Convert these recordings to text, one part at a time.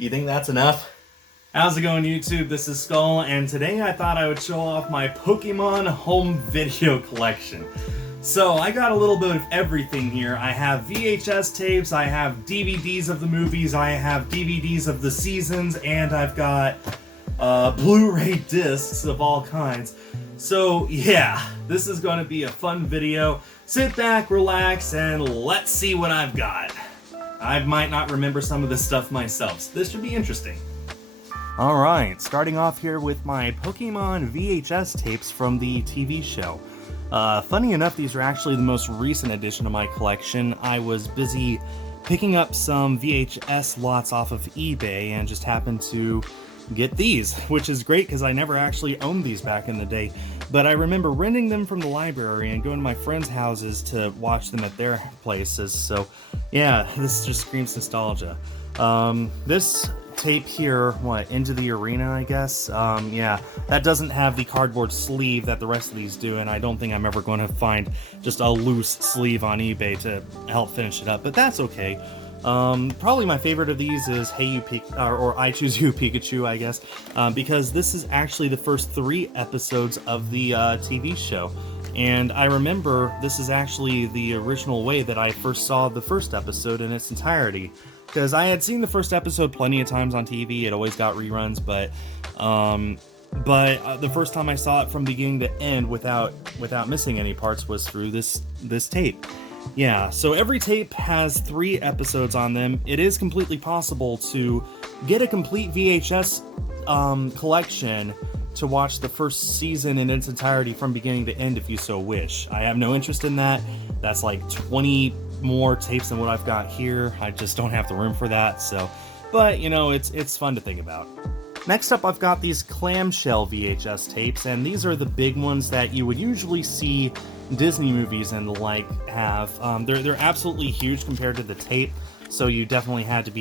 You think that's enough? How's it going, YouTube? This is Skul, and today I thought I would show off my Pokemon home video collection. So, I got a little bit of everything here. I have VHS tapes, I have DVDs of the movies, I have DVDs of the seasons, and I've got Blu-Ray discs of all kinds. So, yeah, this is going to be a fun video. Sit back, relax, and let's see what I've got. I might not remember some of this stuff myself, so this should be interesting. Alright, starting off here with my Pokemon VHS tapes from the TV show. Funny enough, these are actually the most recent addition to my collection. I was busy picking up some VHS lots off of eBay and just happened to get these, which is great because I never actually owned these back in the day. But I remember renting them from the library and going to my friends' houses to watch them at their places. So yeah, this just screams nostalgia. This tape here, Into the Arena, I guess? Yeah, that doesn't have the cardboard sleeve that the rest of these do, and I don't think I'm ever going to find just a loose sleeve on eBay to help finish it up, but that's okay. Probably my favorite of these is Hey You or I Choose You Pikachu, I guess, because this is actually the first 3 episodes of the TV show. And I remember this is actually the original way that I first saw the first episode in its entirety. Because I had seen the first episode plenty of times on TV, it always got reruns, but the first time I saw it from beginning to end without missing any parts was through this tape. Yeah, so every tape has 3 episodes on them. It is completely possible to get a complete VHS collection to watch the first season in its entirety from beginning to end if you so wish. I have no interest in that. That's like 20 more tapes than what I've got here. I just don't have the room for that, so... But, you know, it's fun to think about. Next up, I've got these Clamshell VHS tapes, and these are the big ones that you would usually see Disney movies and the like have. They're absolutely huge compared to the tape, so you definitely had to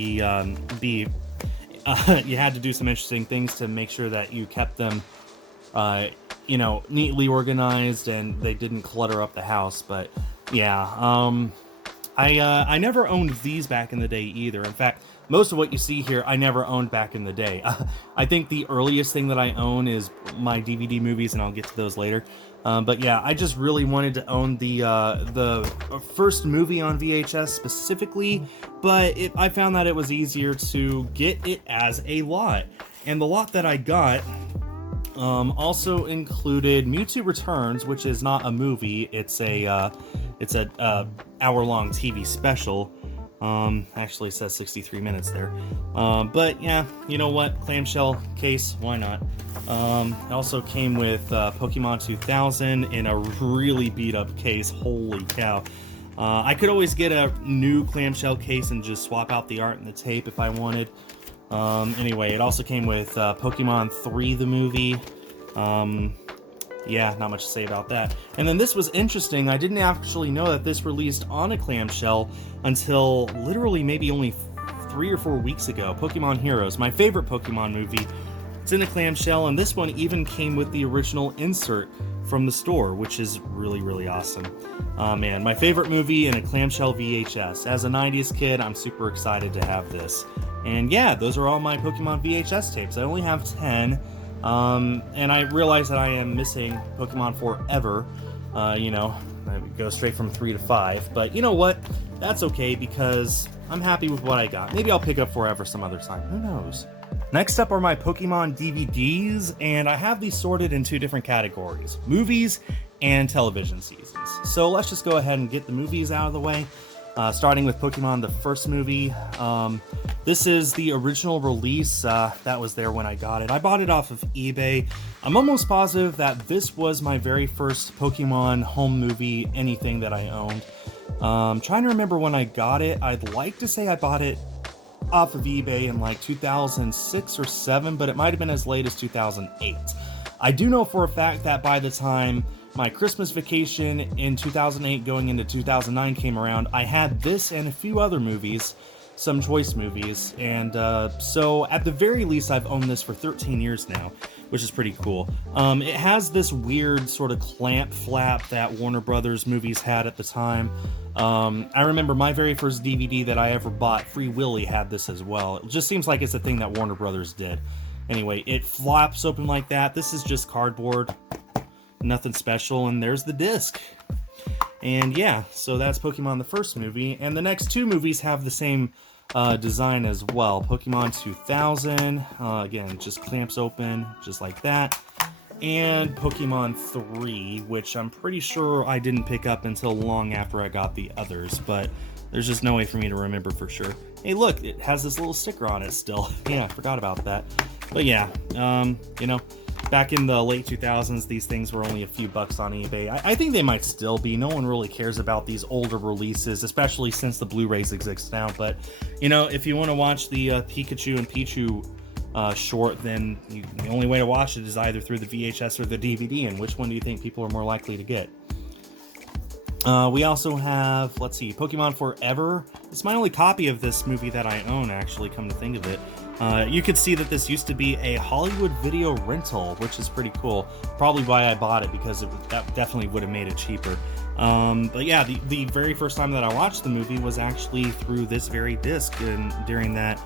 you had to do some interesting things to make sure that you kept them, you know, neatly organized and they didn't clutter up the house. But yeah, I never owned these back in the day either. In fact, most of what you see here, I never owned back in the day. I think the earliest thing that I own is my DVD movies, and I'll get to those later. But yeah, I just really wanted to own the first movie on VHS specifically, but I found that it was easier to get it as a lot. And the lot that I got also included Mewtwo Returns, which is not a movie, it's a hour-long TV special. Actually it says 63 minutes there. But yeah, you know what? Clamshell case, why not? It also came with Pokemon 2000 in a really beat-up case. Holy cow. I could always get a new clamshell case and just swap out the art and the tape if I wanted. Anyway, it also came with Pokemon 3, the movie. Yeah, not much to say about that. And then this was interesting. I didn't actually know that this released on a clamshell until literally maybe only 3 or 4 weeks ago. Pokemon Heroes, my favorite Pokemon movie. It's in a clamshell, and this one even came with the original insert from the store, which is really, really awesome. Man, my favorite movie in a clamshell VHS. As a 90s kid, I'm super excited to have this. And yeah, those are all my Pokemon VHS tapes. I only have 10. And I realize that I am missing Pokemon Forever. You know, I would go straight from 3 to 5. But you know what? That's okay because I'm happy with what I got. Maybe I'll pick up Forever some other time. Who knows? Next up are my Pokemon DVDs, and I have these sorted in 2 different categories: movies and television seasons. So let's just go ahead and get the movies out of the way. Starting with Pokemon, the first movie. This is the original release that was there when I got it. I bought it off of eBay. I'm almost positive that this was my very first Pokemon home movie, anything that I owned. Trying to remember when I got it. I'd like to say I bought it off of eBay in like 2006 or 7, but it might have been as late as 2008. I do know for a fact that by the time my Christmas vacation in 2008 going into 2009 came around, I had this and a few other movies, some choice movies, and so at the very least I've owned this for 13 years now. which is pretty cool. It has this weird sort of clamp flap that Warner Brothers movies had at the time. I remember my very first DVD that I ever bought, Free Willy, had this as well. It just seems like it's a thing that Warner Brothers did. Anyway, it flops open like that. This is just cardboard, nothing special, and there's the disc. And yeah, so that's Pokemon the first movie, and the next two movies have the same design as well. Pokemon 2000, again, just clamps open, just like that. And Pokemon 3, which I'm pretty sure I didn't pick up until long after I got the others, but there's just no way for me to remember for sure. Hey look, it has this little sticker on it still. Yeah, I forgot about that. But yeah, you know, back in the late 2000s, these things were only a few bucks on eBay. I think they might still be. No one really cares about these older releases, especially since the Blu-rays exist now. But, you know, if you want to watch the Pikachu and Pichu short, then the only way to watch it is either through the VHS or the DVD. And which one do you think people are more likely to get? We also have, let's see, Pokemon Forever. It's my only copy of this movie that I own, actually, come to think of it. You could see that this used to be a Hollywood video rental, which is pretty cool. Probably why I bought it, because that definitely would have made it cheaper. But yeah, the very first time that I watched the movie was actually through this very disc, and during that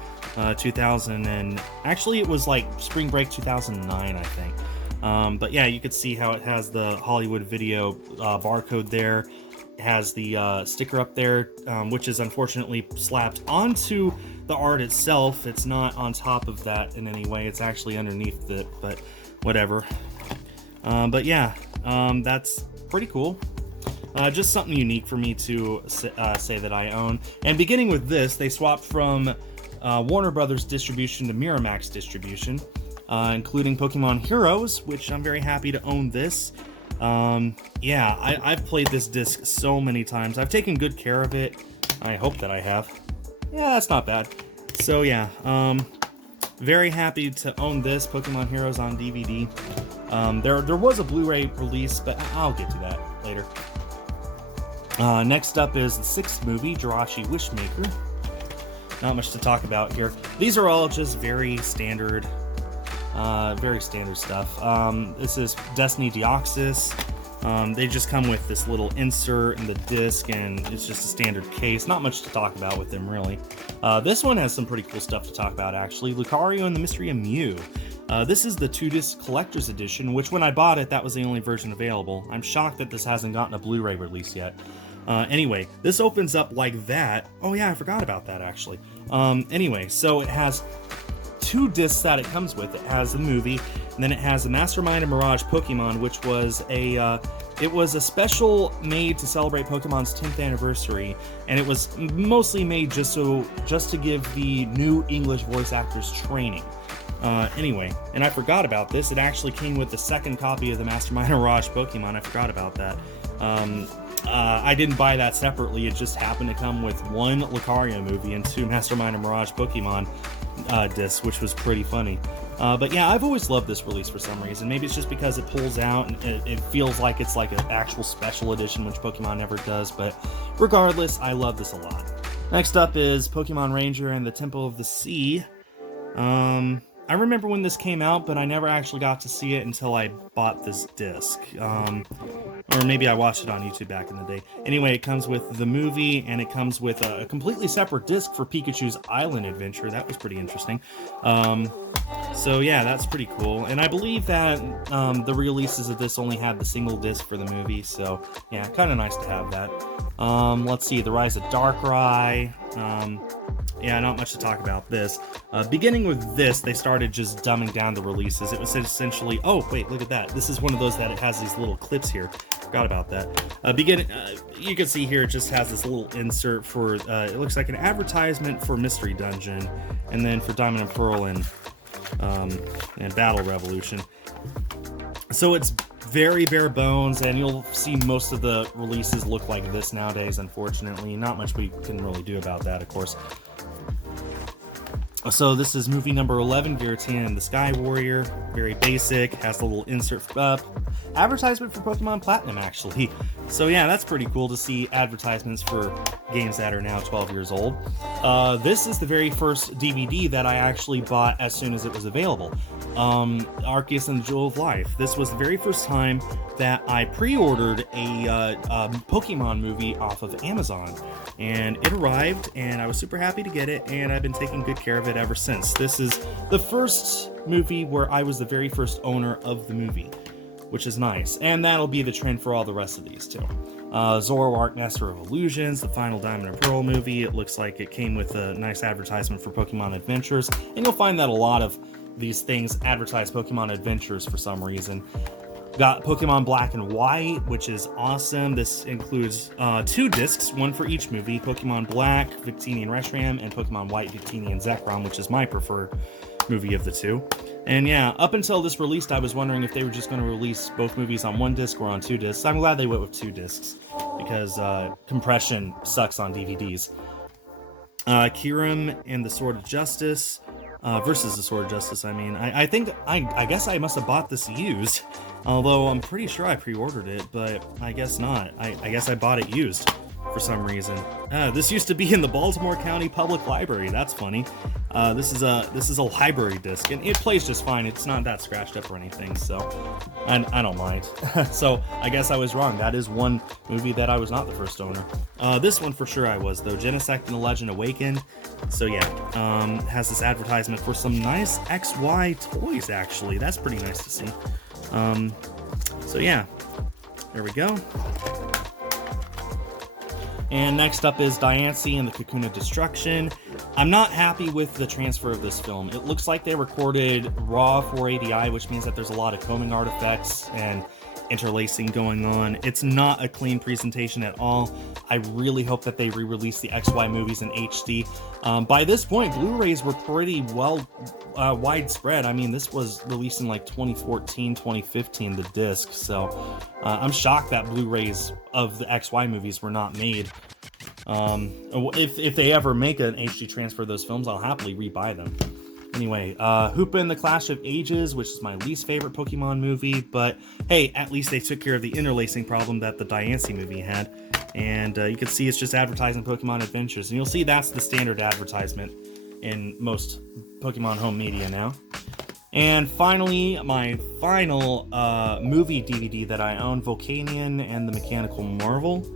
2000, and actually it was like spring break 2009, I think. But yeah, you could see how it has the Hollywood video barcode there. It has the sticker up there, which is unfortunately slapped onto the art itself. It's not on top of that in any way. It's actually underneath it, but whatever. But yeah, that's pretty cool. Just something unique for me to say that I own. And beginning with this, they swapped from Warner Brothers distribution to Miramax distribution, including Pokemon Heroes, which I'm very happy to own this. Yeah, I've played this disc so many times. I've taken good care of it. I hope that I have. Yeah, that's not bad. So yeah, very happy to own this, Pokemon Heroes on DVD. There was a Blu-ray release, but I'll get to that later. Next up is the sixth movie, Jirachi Wishmaker. Not much to talk about here. These are all just very standard stuff. This is Destiny Deoxys. They just come with this little insert and the disc, and it's just a standard case. Not much to talk about with them, really. This one has some pretty cool stuff to talk about, actually. Lucario and the Mystery of Mew. This is the two-disc collector's edition, which when I bought it, that was the only version available. I'm shocked that this hasn't gotten a Blu-ray release yet. Anyway, this opens up like that. Oh yeah, I forgot about that, actually. Anyway, so it has two discs that it comes with. It has the movie, and then it has the Mastermind and Mirage Pokemon, which was a special made to celebrate Pokemon's 10th anniversary, and it was mostly made just to give the new English voice actors training. Anyway, and I forgot about this. It actually came with the second copy of the Mastermind and Mirage Pokemon. I forgot about that. I didn't buy that separately. It just happened to come with one Lucario movie and two Mastermind and Mirage Pokemon discs, which was pretty funny. But yeah, I've always loved this release for some reason. Maybe it's just because it pulls out and it feels like it's like an actual special edition, which Pokemon never does. But regardless, I love this a lot. Next up is Pokemon Ranger and the Temple of the Sea. I remember when this came out, but I never actually got to see it until I bought this disc. Or maybe I watched it on YouTube back in the day. Anyway, it comes with the movie, and it comes with a completely separate disc for Pikachu's Island Adventure. That was pretty interesting. So yeah, that's pretty cool. And I believe that the releases of this only had the single disc for the movie, so yeah, kind of nice to have that. Let's see, the Rise of Darkrai. Yeah, not much to talk about this. Beginning with this, they started just dumbing down the releases. It was essentially, oh wait, look at that. This is one of those that it has these little clips here. Forgot about that. You can see here it just has this little insert for, it looks like an advertisement for Mystery Dungeon, and then for Diamond and Pearl and Battle Revolution. So it's very bare bones, and you'll see most of the releases look like this nowadays, unfortunately. Not much we can really do about that, of course. So this is movie number 11, Giratina and the Sky Warrior. Very basic, has a little insert advertisement for Pokemon Platinum, actually. So yeah, that's pretty cool to see advertisements for games that are now 12 years old. This is the very first DVD that I actually bought as soon as it was available. Arceus and the Jewel of Life. This was the very first time that I pre-ordered a Pokemon movie off of Amazon. And it arrived, and I was super happy to get it, and I've been taking good care of it ever since. This is the first movie where I was the very first owner of the movie, which is nice. And that'll be the trend for all the rest of these, too. Zoroark, Master of Illusions, the final Diamond and Pearl movie. It looks like it came with a nice advertisement for Pokemon Adventures. And you'll find that a lot of these things advertise Pokemon Adventures for some reason. Got Pokemon Black and White, which is awesome. This includes 2 discs, one for each movie. Pokemon Black, Victini and Reshiram, and Pokemon White, Victini and Zekrom, which is my preferred movie of the 2. And yeah, up until this released, I was wondering if they were just going to release both movies on 1 disc or on 2 discs. I'm glad they went with 2 discs, because compression sucks on DVDs. Kiram and the Sword of Justice, versus the Sword of Justice, I mean. I think, I guess I must have bought this used, although I'm pretty sure I pre-ordered it, but I guess not. I guess I bought it used for some reason. This used to be in the Baltimore County Public Library. That's funny. This is a library disc, and it plays just fine. It's not that scratched up or anything, so I don't mind. So I guess I was wrong. That is one movie that I was not the first owner. This one for sure I was, though. Genesect and the Legend Awakened. So yeah, has this advertisement for some nice XY toys, actually. That's pretty nice to see. So yeah, there we go. And next up is Diancie and the Cocoon of Destruction. I'm not happy with the transfer of this film. It looks like they recorded RAW 480i, which means that there's a lot of combing artifacts and interlacing going on. It's not a clean presentation at all. I really hope that they re-release the XY movies in HD. By this point, Blu-rays were pretty well widespread. I mean, this was released in like 2014, 2015, the disc. So I'm shocked that Blu-rays of the XY movies were not made. If they ever make an HD transfer of those films, I'll happily rebuy them. Anyway, Hoopa and the Clash of Ages, which is my least favorite Pokemon movie, but hey, at least they took care of the interlacing problem that the Diancie movie had. And you can see it's just advertising Pokemon Adventures, and you'll see that's the standard advertisement in most Pokemon home media now. And finally, my final movie DVD that I own, Volcanion and the Mechanical Marvel.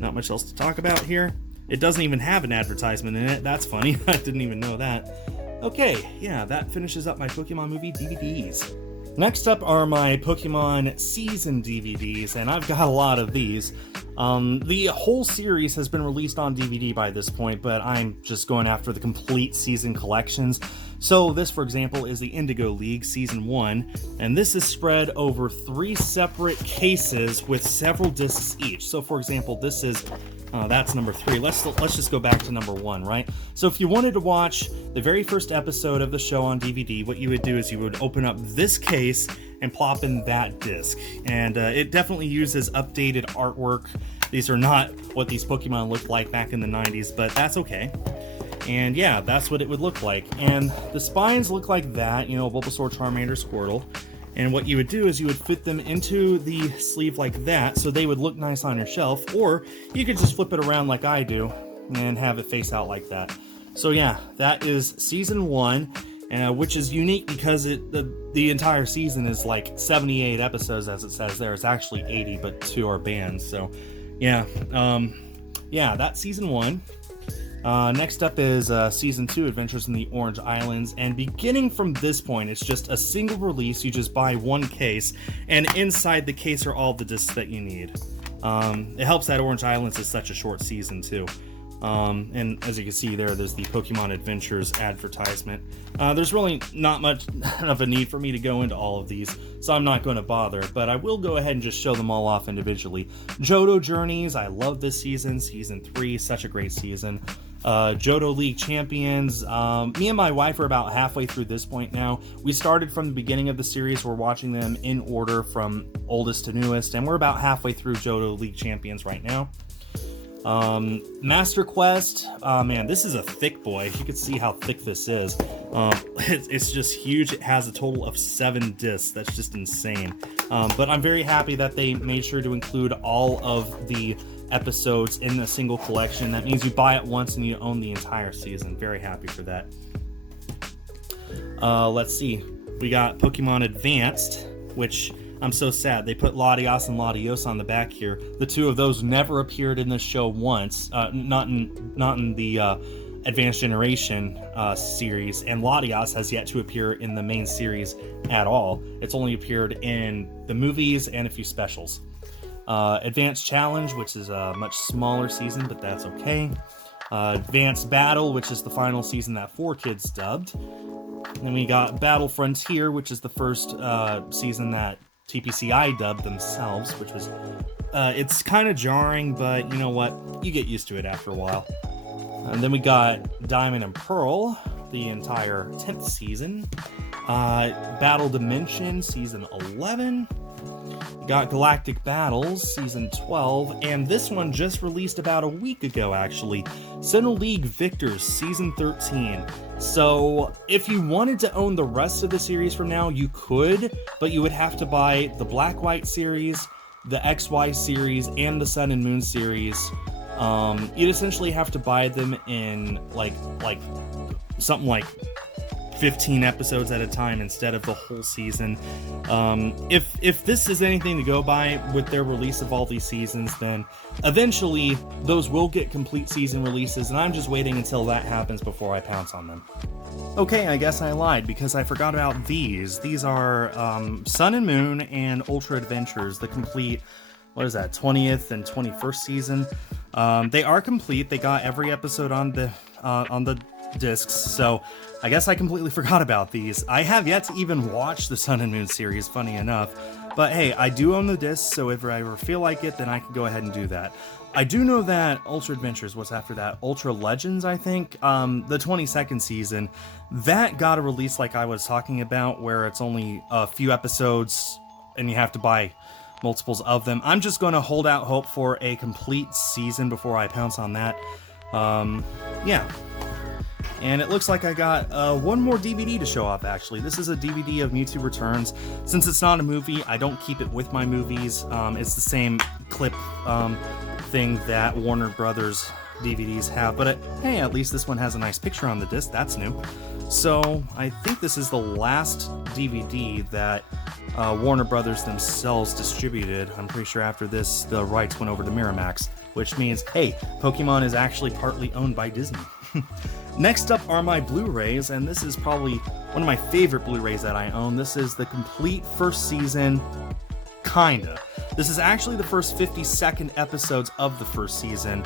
Not much else to talk about here. It doesn't even have an advertisement in it. That's funny. I didn't even know that. Okay, yeah, that finishes up my Pokemon movie DVDs. Next up are my Pokemon season DVDs, and I've got a lot of these. The whole series has been released on DVD by this point, but I'm just going after the complete season collections. So this, for example, is the Indigo League Season 1, and this is spread over 3 separate cases with several discs each. So for example, this is that's number 3. Let's just go back to number 1, right? So if you wanted to watch the very first episode of the show on DVD, what you would do is you would open up this case and plop in that disc. And it definitely uses updated artwork. These are not what these Pokemon looked like back in the 90s, but that's okay. And yeah, that's what it would look like. And the spines look like that, you know, Bulbasaur, Charmander, Squirtle. And what you would do is you would fit them into the sleeve like that, so they would look nice on your shelf, or you could just flip it around like I do and have it face out like that. So yeah, that is Season 1, which is unique because the entire season is like 78 episodes, as it says there. It's actually 80, but 2 are banned. So yeah, that's Season 1. Next up is Season 2, Adventures in the Orange Islands, and beginning from this point, it's just a single release. You just buy one case, and inside the case are all the discs that you need. It helps that Orange Islands is such a short season, too. And as you can see there's the Pokemon Adventures advertisement. There's really not much of a need for me to go into all of these, so I'm not going to bother, but I will go ahead and just show them all off individually. Johto Journeys, I love this season. Season 3, such a great season. Johto League Champions, me and my wife are about halfway through this point now. We started from the beginning of the series. We're watching them in order from oldest to newest, and we're about halfway through Johto League Champions right now. Master Quest, man, this is a thick boy. You can see how thick this is. It's just huge. It has a total of 7 discs. That's just insane. But I'm very happy that they made sure to include all of the episodes in a single collection. That means you buy it once and you own the entire season. Very happy for that. Let's see. We got Pokemon Advanced, which I'm so sad. They put Latios and Latios on the back here. The two of those never appeared in this show once. Not in the Advanced Generation series. And Latios has yet to appear in the main series at all. It's only appeared in the movies and a few specials. Advanced Challenge, which is a much smaller season, but that's okay. Advanced Battle, which is the final season that 4Kids dubbed. Then we got Battle Frontier, which is the first season that TPCI dubbed themselves, which was, it's kind of jarring, but you know what? You get used to it after a while. And then we got Diamond and Pearl, the entire 10th season. Battle Dimension, season 11. We got Galactic Battles, season 12. And this one just released about a week ago, actually. Sinnoh League Victors, season 13. So, if you wanted to own the rest of the series from now, you could, but you would have to buy the Black-White series, the XY series, and the Sun and Moon series. You'd essentially have to buy them in, like something like 15 episodes at a time instead of the whole season. If this is anything to go by with their release of all these seasons, then eventually those will get complete season releases, and I'm just waiting until that happens before I pounce on them. Okay, I guess I lied because I forgot about these. These are Sun and Moon and Ultra Adventures, the complete, what is that, 20th and 21st season. They are complete. They got every episode on the discs, so I guess I completely forgot about these. I have yet to even watch the Sun and Moon series, funny enough, but hey, I do own the discs, so if I ever feel like it, then I can go ahead and do that. I do know that Ultra Adventures, what's after that? Ultra Legends, I think? The 22nd season, that got a release like I was talking about, where it's only a few episodes and you have to buy multiples of them. I'm just going to hold out hope for a complete season before I pounce on that. Yeah. And it looks like I got one more DVD to show off, actually. This is a DVD of Mewtwo Returns. Since it's not a movie, I don't keep it with my movies. It's the same clip thing that Warner Brothers DVDs have. But hey, at least this one has a nice picture on the disc. That's new. So I think this is the last DVD that Warner Brothers themselves distributed. I'm pretty sure after this, the rights went over to Miramax, which means, hey, Pokemon is actually partly owned by Disney. Next up are my Blu-Rays, and this is probably one of my favorite Blu-Rays that I own. This is the complete first season, kinda. This is actually the first 52nd episodes of the first season,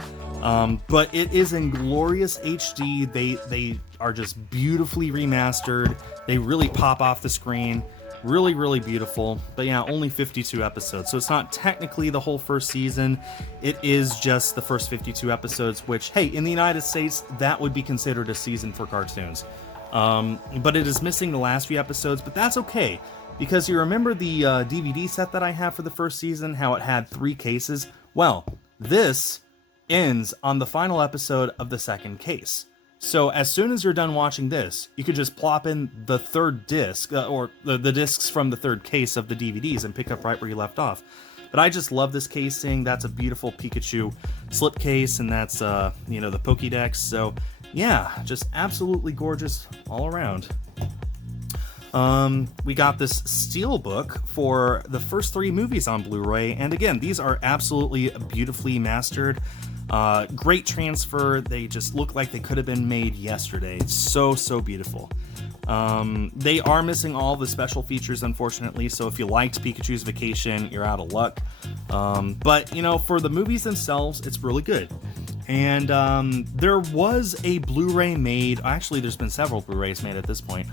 but it is in glorious HD. They are just beautifully remastered. They really pop off the screen. Really, really beautiful. But yeah, only 52 episodes. So it's not technically the whole first season. It is just the first 52 episodes, which, hey, in the United States, that would be considered a season for cartoons. But it is missing the last few episodes, but that's okay. Because you remember the DVD set that I have for the first season, how it had 3 cases? Well, this ends on the final episode of the second case. So as soon as you're done watching this, you could just plop in the third disc, or the discs from the third case of the DVDs and pick up right where you left off. But I just love this casing. That's a beautiful Pikachu slipcase, and that's, the Pokédex. So yeah, just absolutely gorgeous all around. We got this steelbook for the first 3 movies on Blu-ray, and again, these are absolutely beautifully mastered. Great transfer. They just look like they could have been made yesterday. It's so beautiful. They are missing all the special features, unfortunately, so if you liked Pikachu's Vacation, you're out of luck. But, for the movies themselves, it's really good. And there was a Blu-ray made, actually there's been several Blu-rays made at this point,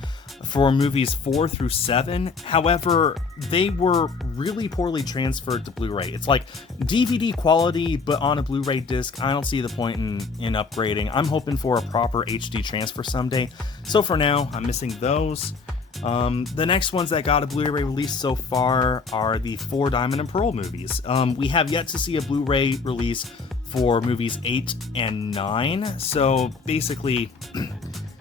for movies 4 through 7. However, they were really poorly transferred to Blu-ray. It's like DVD quality, but on a Blu-ray disc. I don't see the point in upgrading. I'm hoping for a proper HD transfer someday. So for now, I'm missing those. The next ones that got a Blu-ray release so far are the 4 Diamond and Pearl movies. We have yet to see a Blu-ray release for movies 8 and 9. So basically,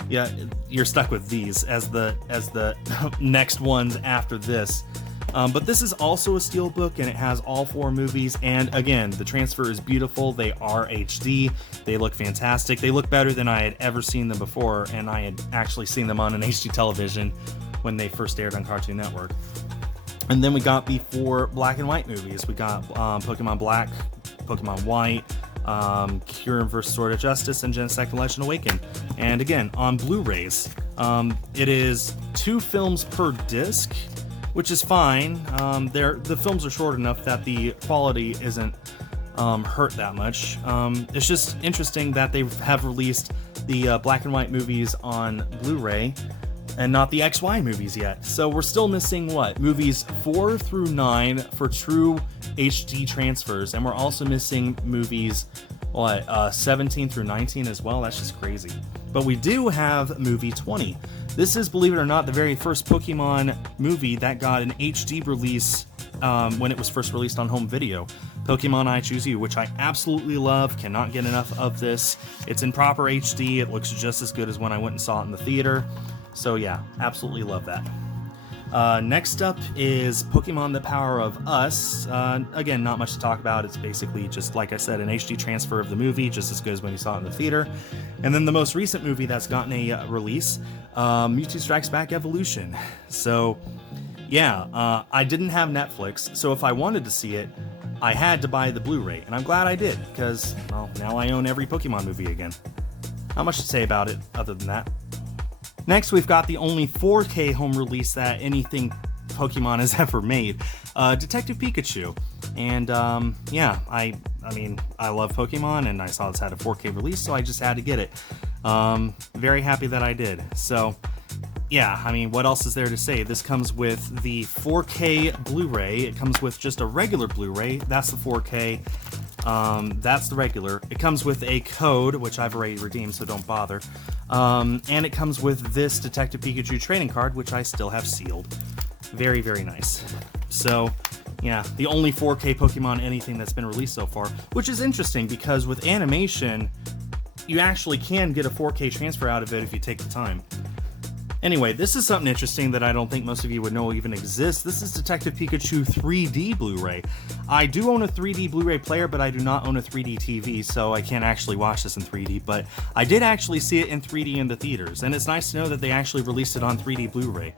yeah, you're stuck with these as the next ones after this. But this is also a steelbook, and it has all 4 movies. And again, the transfer is beautiful. They are HD. They look fantastic. They look better than I had ever seen them before, and I had actually seen them on an HD television when they first aired on Cartoon Network. And then we got the 4 black and white movies. We got Pokemon Black, Pokemon White, Kiram vs. Sword of Justice, and Genesect Legend Awaken. And again, on Blu-Rays. It is 2 films per disc, which is fine. The films are short enough that the quality isn't hurt that much. It's just interesting that they have released the black and white movies on Blu-ray and not the XY movies yet. So we're still missing what? Movies 4 through 9 for true HD transfers, and we're also missing movies 17 through 19 as well. That's just crazy. But we do have movie 20. This is, believe it or not, the very first Pokemon movie that got an HD release when it was first released on home video. Pokemon I Choose You, which I absolutely love, cannot get enough of this. It's in proper HD, it looks just as good as when I went and saw it in the theater. So yeah, absolutely love that. Next up is Pokemon The Power of Us. Again, not much to talk about. It's basically just, like I said, an HD transfer of the movie, just as good as when you saw it in the theater. And then the most recent movie that's gotten a release, Mewtwo Strikes Back Evolution. So yeah, I didn't have Netflix, so if I wanted to see it, I had to buy the Blu-ray, and I'm glad I did, because, well, now I own every Pokemon movie again. Not much to say about it, other than that. Next, we've got the only 4K home release that anything Pokemon has ever made, Detective Pikachu. And yeah, I mean, I love Pokemon, and I saw this had a 4K release, so I just had to get it. Very happy that I did. So yeah, I mean, what else is there to say? This comes with the 4K Blu-ray. It comes with just a regular Blu-ray. That's the 4K. That's the regular. It comes with a code, which I've already redeemed, so don't bother. And it comes with this Detective Pikachu trading card, which I still have sealed. Very, very nice. So, yeah, the only 4K Pokemon anything that's been released so far, which is interesting because with animation, you actually can get a 4K transfer out of it if you take the time. Anyway, this is something interesting that I don't think most of you would know even exists. This is Detective Pikachu 3D Blu-ray. I do own a 3D Blu-ray player, but I do not own a 3D TV, so I can't actually watch this in 3D, but I did actually see it in 3D in the theaters, and it's nice to know that they actually released it on 3D Blu-ray.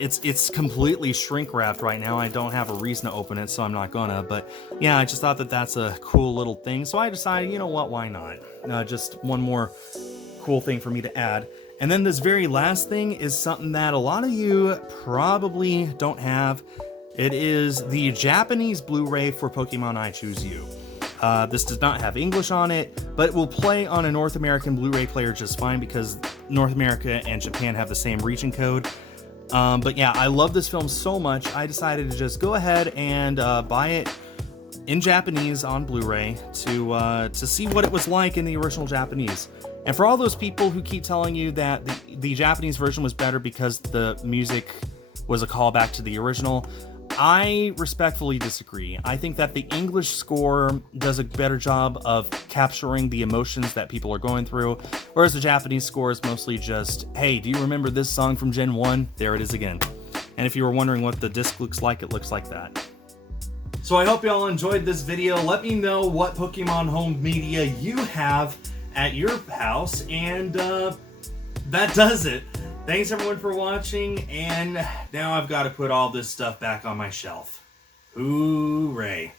It's completely shrink-wrapped right now. I don't have a reason to open it, so I'm not gonna, but yeah, I just thought that that's a cool little thing, so I decided, you know what, why not? Just one more cool thing for me to add. And then this very last thing is something that a lot of you probably don't have. It is the Japanese Blu-ray for Pokemon I Choose You. This does not have English on it, but it will play on a North American Blu-ray player just fine because North America and Japan have the same region code. But yeah, I love this film so much, I decided to just go ahead and buy it in Japanese on Blu-ray to see what it was like in the original Japanese. And for all those people who keep telling you that the Japanese version was better because the music was a callback to the original, I respectfully disagree. I think that the English score does a better job of capturing the emotions that people are going through, whereas the Japanese score is mostly just, hey, do you remember this song from Gen 1? There it is again. And if you were wondering what the disc looks like, it looks like that. So I hope you all enjoyed this video. Let me know what Pokemon home media you have at your house, and that does it. Thanks everyone for watching, and now I've got to put all this stuff back on my shelf. Hooray.